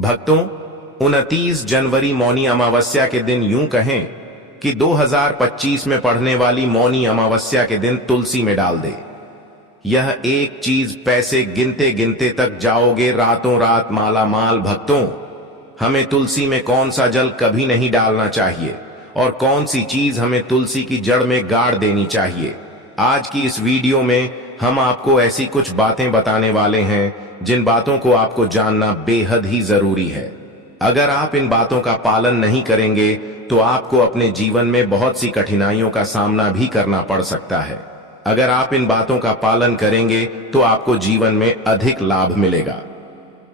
भक्तों, 29 जनवरी मौनी अमावस्या के दिन यूं कहें कि 2025 में पढ़ने वाली मौनी अमावस्या के दिन तुलसी में डाल दे। यह एक चीज पैसे गिनते गिनते तक जाओगे रातों रात माला माल। भक्तों, हमें तुलसी में कौन सा जल कभी नहीं डालना चाहिए और कौन सी चीज हमें तुलसी की जड़ में गाड़ देनी चाहिए। आज की इस वीडियो में हम आपको ऐसी कुछ बातें बताने वाले हैं जिन बातों को आपको जानना बेहद ही जरूरी है। अगर आप इन बातों का पालन नहीं करेंगे तो आपको अपने जीवन में बहुत सी कठिनाइयों का सामना भी करना पड़ सकता है। अगर आप इन बातों का पालन करेंगे तो आपको जीवन में अधिक लाभ मिलेगा।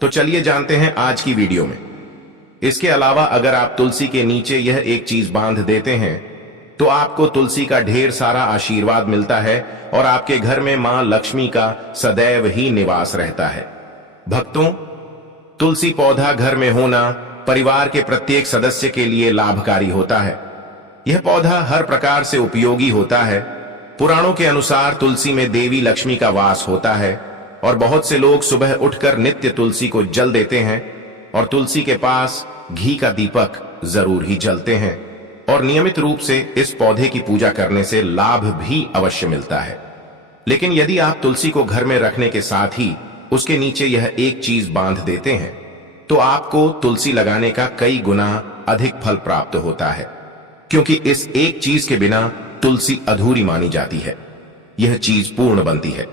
तो चलिए जानते हैं आज की वीडियो में। इसके अलावा अगर आप तुलसी के नीचे यह एक चीज बांध देते हैं तो आपको तुलसी का ढेर सारा आशीर्वाद मिलता है और आपके घर में मां लक्ष्मी का सदैव ही निवास रहता है। भक्तों, तुलसी पौधा घर में होना परिवार के प्रत्येक सदस्य के लिए लाभकारी होता है। यह पौधा हर प्रकार से उपयोगी होता है। पुराणों के अनुसार तुलसी में देवी लक्ष्मी का वास होता है और बहुत से लोग सुबह उठकर नित्य तुलसी को जल देते हैं और तुलसी के पास घी का दीपक जरूर ही जलते हैं और नियमित रूप से इस पौधे की पूजा करने से लाभ भी अवश्य मिलता है। लेकिन यदि आप तुलसी को घर में रखने के साथ ही उसके नीचे यह एक चीज बांध देते हैं तो आपको तुलसी लगाने का कई गुना अधिक फल प्राप्त होता है, क्योंकि इस एक चीज के बिना तुलसी अधूरी मानी जाती है। यह चीज पूर्ण बनती है।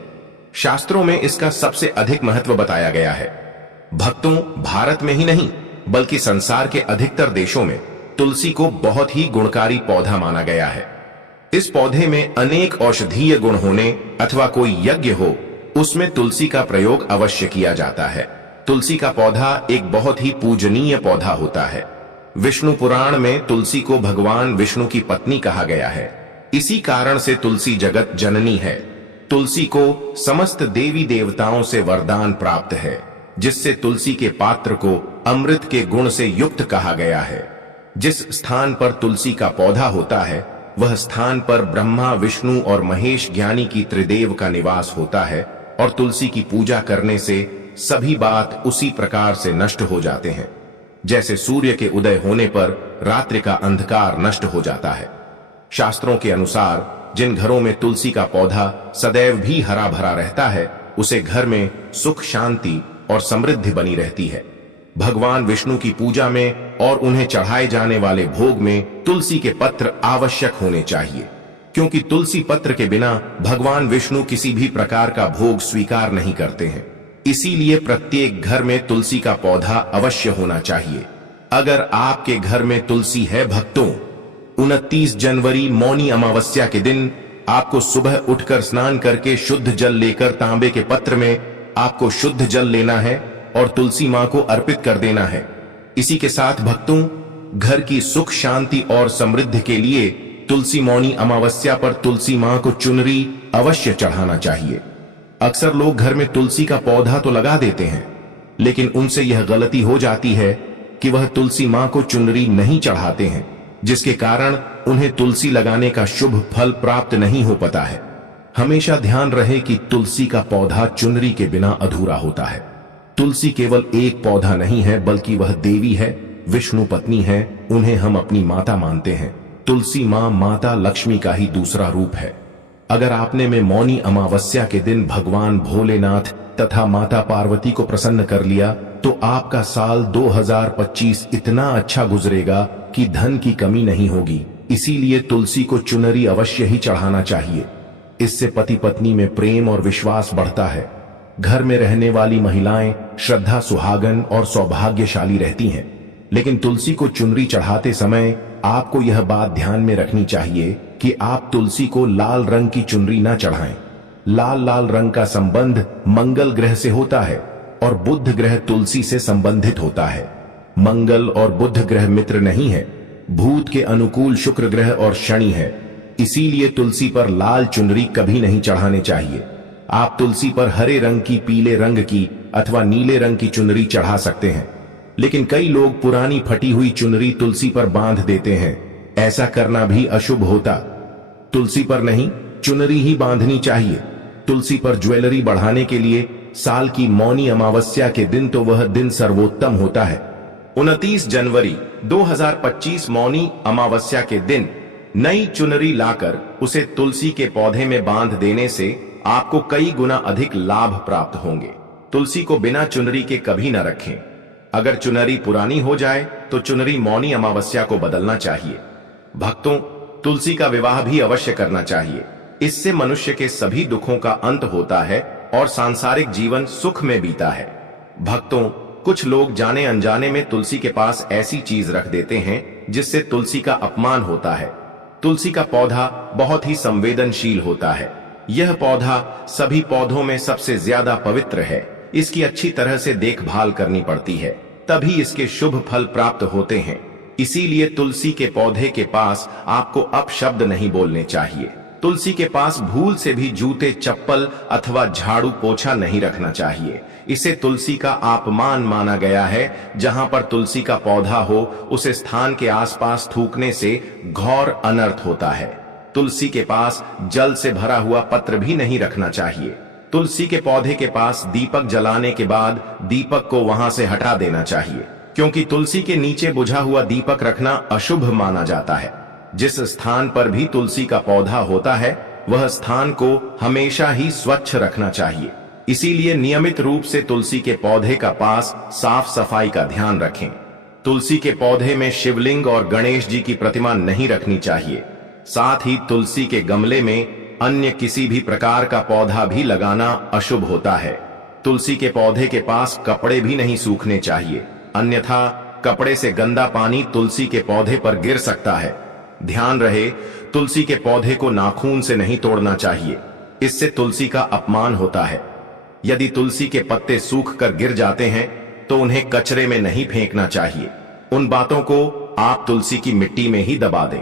शास्त्रों में इसका सबसे अधिक महत्व बताया गया है। भक्तों, भारत में ही नहीं बल्कि संसार के अधिकतर देशों में तुलसी को बहुत ही गुणकारी पौधा माना गया है। इस पौधे में अनेक औषधीय गुण होने अथवा कोई यज्ञ हो उसमें तुलसी का प्रयोग अवश्य किया जाता है। तुलसी का पौधा एक बहुत ही पूजनीय पौधा होता है। विष्णु पुराण में तुलसी को भगवान विष्णु की पत्नी कहा गया है। इसी कारण से तुलसी जगत जननी है। तुलसी को समस्त देवी देवताओं से वरदान प्राप्त है, जिससे तुलसी के पात्र को अमृत के गुण से युक्त कहा गया है। जिस स्थान पर तुलसी का पौधा होता है वह स्थान पर ब्रह्मा, विष्णु और महेश ज्ञानी की त्रिदेव का निवास होता है और तुलसी की पूजा करने से सभी बात उसी प्रकार से नष्ट हो जाते हैं जैसे सूर्य के उदय होने पर रात्रि का अंधकार नष्ट हो जाता है। शास्त्रों के अनुसार जिन घरों में तुलसी का पौधा सदैव भी हरा भरा रहता है उसे घर में सुख, शांति और समृद्धि बनी रहती है। भगवान विष्णु की पूजा में और उन्हें चढ़ाए जाने वाले भोग में तुलसी के पत्र आवश्यक होने चाहिए, क्योंकि तुलसी पत्र के बिना भगवान विष्णु किसी भी प्रकार का भोग स्वीकार नहीं करते हैं। इसीलिए प्रत्येक घर में तुलसी का पौधा अवश्य होना चाहिए। अगर आपके घर में तुलसी है भक्तों, 29 जनवरी मौनी अमावस्या के दिन आपको सुबह उठकर स्नान करके शुद्ध जल लेकर तांबे के पत्र में आपको शुद्ध जल लेना है और तुलसी मां को अर्पित कर देना है। इसी के साथ भक्तों, घर की सुख, शांति और समृद्धि के लिए तुलसी मौनी अमावस्या पर तुलसी मां को चुनरी अवश्य चढ़ाना चाहिए। अक्सर लोग घर में तुलसी का पौधा तो लगा देते हैं, लेकिन उनसे यह गलती हो जाती है कि वह तुलसी मां को चुनरी नहीं चढ़ाते हैं, जिसके कारण उन्हें तुलसी लगाने का शुभ फल प्राप्त नहीं हो पाता है। हमेशा ध्यान रहे कि तुलसी का पौधा चुनरी के बिना अधूरा होता है। तुलसी केवल एक पौधा नहीं है बल्कि वह देवी है, विष्णु पत्नी है। उन्हें हम अपनी माता मानते हैं। तुलसी मां माता लक्ष्मी का ही दूसरा रूप है। अगर आपने में मौनी अमावस्या के दिन भगवान भोलेनाथ तथा माता पार्वती को प्रसन्न कर लिया तो आपका साल 2025 इतना अच्छा गुजरेगा कि धन की कमी नहीं होगी। इसीलिए तुलसी को चुनरी अवश्य ही चढ़ाना चाहिए। इससे पति पत्नी में प्रेम और विश्वास बढ़ता है। घर में रहने वाली महिलाएं श्रद्धा, सुहागन और सौभाग्यशाली रहती हैं। लेकिन तुलसी को चुनरी चढ़ाते समय आपको यह बात ध्यान में रखनी चाहिए कि आप तुलसी को लाल रंग की चुनरी न चढ़ाएं। लाल रंग का संबंध मंगल ग्रह से होता है और बुध ग्रह तुलसी से संबंधित होता है। मंगल और बुध ग्रह मित्र नहीं है। भूत के अनुकूल शुक्र ग्रह और शनि है। इसीलिए तुलसी पर लाल चुनरी कभी नहीं चढ़ाने चाहिए। आप तुलसी पर हरे रंग की, पीले रंग की अथवा नीले रंग की चुनरी चढ़ा सकते हैं, लेकिन कई लोग पुरानी फटी हुई चुनरी तुलसी पर बांध देते हैं। ऐसा करना भी अशुभ होता। तुलसी पर नहीं, चुनरी ही बांधनी चाहिए। तुलसी पर ज्वेलरी बढ़ाने के लिए साल की मौनी अमावस्या के दिन तो वह दिन सर्वोत्तम होता है। 29 जनवरी 2025 मौनी अमावस्या के दिन नई चुनरी लाकर उसे तुलसी के पौधे में बांध देने से आपको कई गुना अधिक लाभ प्राप्त होंगे। तुलसी को बिना चुनरी के कभी न रखें। अगर चुनरी पुरानी हो जाए तो चुनरी मौनी अमावस्या को बदलना चाहिए। भक्तों, तुलसी का विवाह भी अवश्य करना चाहिए। इससे मनुष्य के सभी दुखों का अंत होता है और सांसारिक जीवन सुख में बीता है। भक्तों, कुछ लोग जाने अनजाने में तुलसी के पास ऐसी चीज रख देते हैं जिससे तुलसी का अपमान होता है। तुलसी का पौधा बहुत ही संवेदनशील होता है। यह पौधा सभी पौधों में सबसे ज्यादा पवित्र है। इसकी अच्छी तरह से देखभाल करनी पड़ती है, तभी इसके शुभ फल प्राप्त होते हैं। इसीलिए तुलसी के पौधे के पास आपको अपशब्द नहीं बोलने चाहिए। तुलसी के पास भूल से भी जूते, चप्पल अथवा झाड़ू पोछा नहीं रखना चाहिए। इसे तुलसी का अपमान माना गया है। जहां पर तुलसी का पौधा हो उस स्थान के आसपास थूकने से घोर अनर्थ होता है। तुलसी के पास जल से भरा हुआ पत्र भी नहीं रखना चाहिए। तुलसी के पौधे के पास दीपक जलाने के बाद दीपक को वहां से हटा देना चाहिए, क्योंकि तुलसी के नीचे बुझा हुआ दीपक रखना अशुभ माना जाता है। जिस स्थान पर भी तुलसी का पौधा होता है वह स्थान को हमेशा ही स्वच्छ रखना चाहिए। इसीलिए नियमित रूप से तुलसी के पौधे का पास साफ सफाई का ध्यान रखें। तुलसी के पौधे में शिवलिंग और गणेश जी की प्रतिमा नहीं रखनी चाहिए। साथ ही तुलसी के गमले में अन्य किसी भी प्रकार का पौधा भी लगाना अशुभ होता है। तुलसी के पौधे के पास कपड़े भी नहीं सूखने चाहिए, अन्यथा कपड़े से गंदा पानी तुलसी के पौधे पर गिर सकता है। ध्यान रहे, तुलसी के पौधे को नाखून से नहीं तोड़ना चाहिए, इससे तुलसी का अपमान होता है। यदि तुलसी के पत्ते सूख कर गिर जाते हैं तो उन्हें कचरे में नहीं फेंकना चाहिए। उन बातों को आप तुलसी की मिट्टी में ही दबा दें।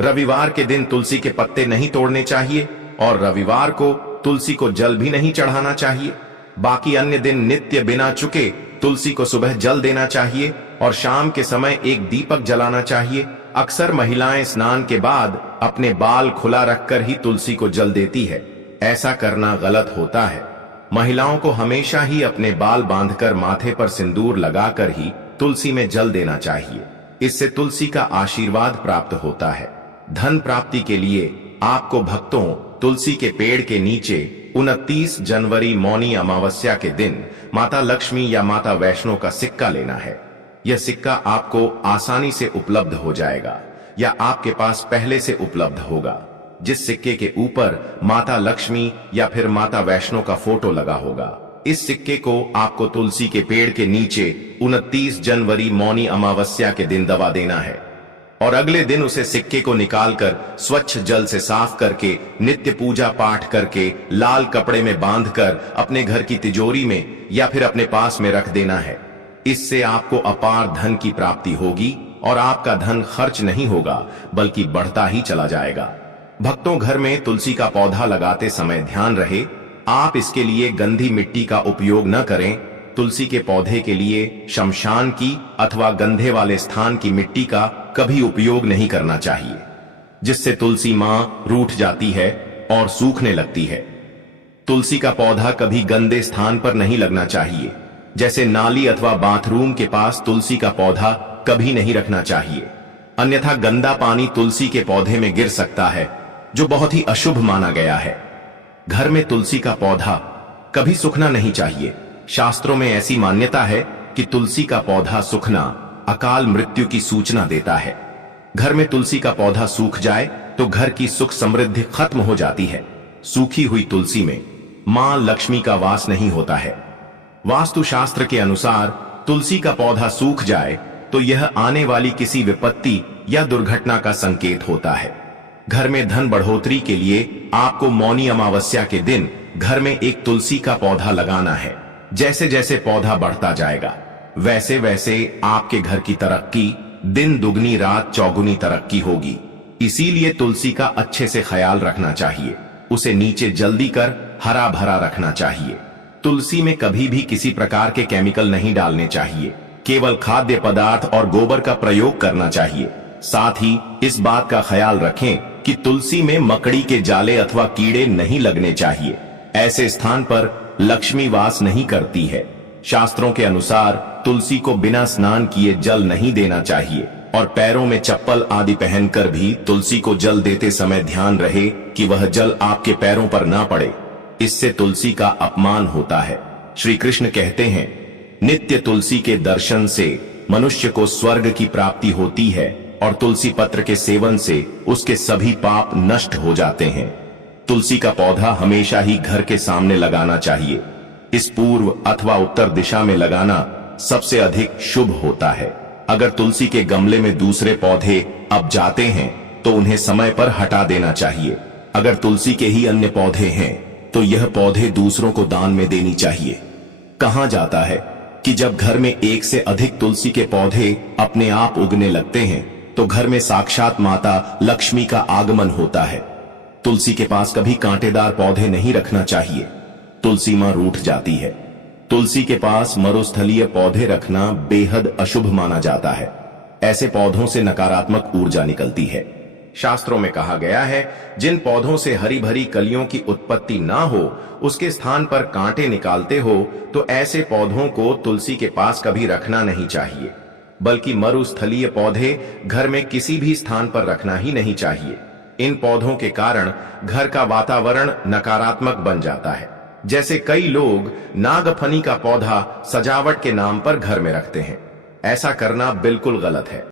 रविवार के दिन तुलसी के पत्ते नहीं तोड़ने चाहिए और रविवार को तुलसी को जल भी नहीं चढ़ाना चाहिए। बाकी अन्य दिन नित्य बिना चुके तुलसी को सुबह जल देना चाहिए और शाम के समय एक दीपक जलाना चाहिए। अक्सर महिलाएं स्नान के बाद अपने बाल खुला रखकर ही तुलसी को जल देती है। ऐसा करना गलत होता है। महिलाओं को हमेशा ही अपने बाल बांधकर माथे पर सिंदूर लगाकर ही तुलसी में जल देना चाहिए। इससे तुलसी का आशीर्वाद प्राप्त होता है। धन प्राप्ति के लिए आपको भक्तों तुलसी के पेड़ के नीचे 29 जनवरी मौनी अमावस्या के दिन माता लक्ष्मी या माता वैष्णो का सिक्का लेना है। यह सिक्का आपको आसानी से उपलब्ध हो जाएगा या आपके पास पहले से उपलब्ध होगा। जिस सिक्के के ऊपर माता लक्ष्मी या फिर माता वैष्णो का फोटो लगा होगा, इस सिक्के को आपको तुलसी के पेड़ के नीचे 29 जनवरी मौनी अमावस्या के दिन दबा देना है और अगले दिन उसे सिक्के को निकालकर स्वच्छ जल से साफ करके नित्य पूजा पाठ करके लाल कपड़े में बांधकर अपने घर की तिजोरी में या फिर अपने पास में रख देना है। इससे आपको अपार धन की प्राप्ति होगी और आपका धन खर्च नहीं होगा बल्कि बढ़ता ही चला जाएगा। भक्तों, घर में तुलसी का पौधा लगाते समय ध्यान रहे, आप इसके लिए गंदी मिट्टी का उपयोग न करें। तुलसी के पौधे के लिए शमशान की अथवा गंधे वाले स्थान की मिट्टी का कभी उपयोग नहीं करना चाहिए, जिससे तुलसी मां रूठ जाती है और सूखने लगती है। तुलसी का पौधा कभी गंदे स्थान पर नहीं लगना चाहिए, जैसे नाली अथवा बाथरूम के पास तुलसी का पौधा कभी नहीं रखना चाहिए, अन्यथा गंदा पानी तुलसी के पौधे में गिर सकता है, जो बहुत ही अशुभ माना गया है। घर में तुलसी का पौधा कभी सूखना नहीं चाहिए। शास्त्रों में ऐसी मान्यता है कि तुलसी का पौधा सूखना अकाल मृत्यु की सूचना देता है। घर में तुलसी का पौधा सूख जाए तो घर की सुख समृद्धि खत्म हो जाती है। सूखी हुई तुलसी में मां लक्ष्मी का वास नहीं होता है। वास्तु शास्त्र के अनुसार तुलसी का पौधा सूख जाए तो यह आने वाली किसी विपत्ति या दुर्घटना का संकेत होता है। घर में धन बढ़ोतरी के लिए आपको मौनी अमावस्या के दिन घर में एक तुलसी का पौधा लगाना है। जैसे जैसे पौधा बढ़ता जाएगा वैसे वैसे आपके घर की तरक्की दिन दुगनी रात चौगुनी तरक्की होगी। इसीलिए तुलसी का अच्छे से ख्याल रखना चाहिए। उसे नीचे जल्दी कर हरा भरा रखना चाहिए। तुलसी में कभी भी किसी प्रकार के केमिकल नहीं डालने चाहिए। केवल खाद्य पदार्थ और गोबर का प्रयोग करना चाहिए। साथ ही इस बात का ख्याल रखें कि तुलसी में मकड़ी के जाले अथवा कीड़े नहीं लगने चाहिए। ऐसे स्थान पर लक्ष्मी वास नहीं करती है। शास्त्रों के अनुसार तुलसी को बिना स्नान किए जल नहीं देना चाहिए और पैरों में चप्पल आदि पहनकर भी तुलसी को जल देते समय ध्यान रहे कि वह जल आपके पैरों पर ना पड़े, इससे तुलसी का अपमान होता है। श्री कृष्ण कहते हैं, नित्य तुलसी के दर्शन से मनुष्य को स्वर्ग की प्राप्ति होती है और तुलसी पत्र के सेवन से उसके सभी पाप नष्ट हो जाते हैं। तुलसी का पौधा हमेशा ही घर के सामने लगाना चाहिए। इस पूर्व अथवा उत्तर दिशा में लगाना सबसे अधिक शुभ होता है। अगर तुलसी के गमले में दूसरे पौधे अब जाते हैं तो उन्हें समय पर हटा देना चाहिए। अगर तुलसी के ही अन्य पौधे हैं तो यह पौधे दूसरों को दान में देनी चाहिए। कहा जाता है कि जब घर में एक से अधिक तुलसी के पौधे अपने आप उगने लगते हैं तो घर में साक्षात माता लक्ष्मी का आगमन होता है। तुलसी के पास कभी कांटेदार पौधे नहीं रखना चाहिए, तुलसी मां रूठ जाती है। तुलसी के पास मरुस्थलीय पौधे रखना बेहद अशुभ माना जाता है। ऐसे पौधों से नकारात्मक ऊर्जा निकलती है। शास्त्रों में कहा गया है, जिन पौधों से हरी भरी कलियों की उत्पत्ति ना हो उसके स्थान पर कांटे निकालते हो तो ऐसे पौधों को तुलसी के पास कभी रखना नहीं चाहिए, बल्कि मरुस्थलीय पौधे घर में किसी भी स्थान पर रखना ही नहीं चाहिए। इन पौधों के कारण घर का वातावरण नकारात्मक बन जाता है। जैसे कई लोग नागफनी का पौधा सजावट के नाम पर घर में रखते हैं। ऐसा करना बिल्कुल गलत है।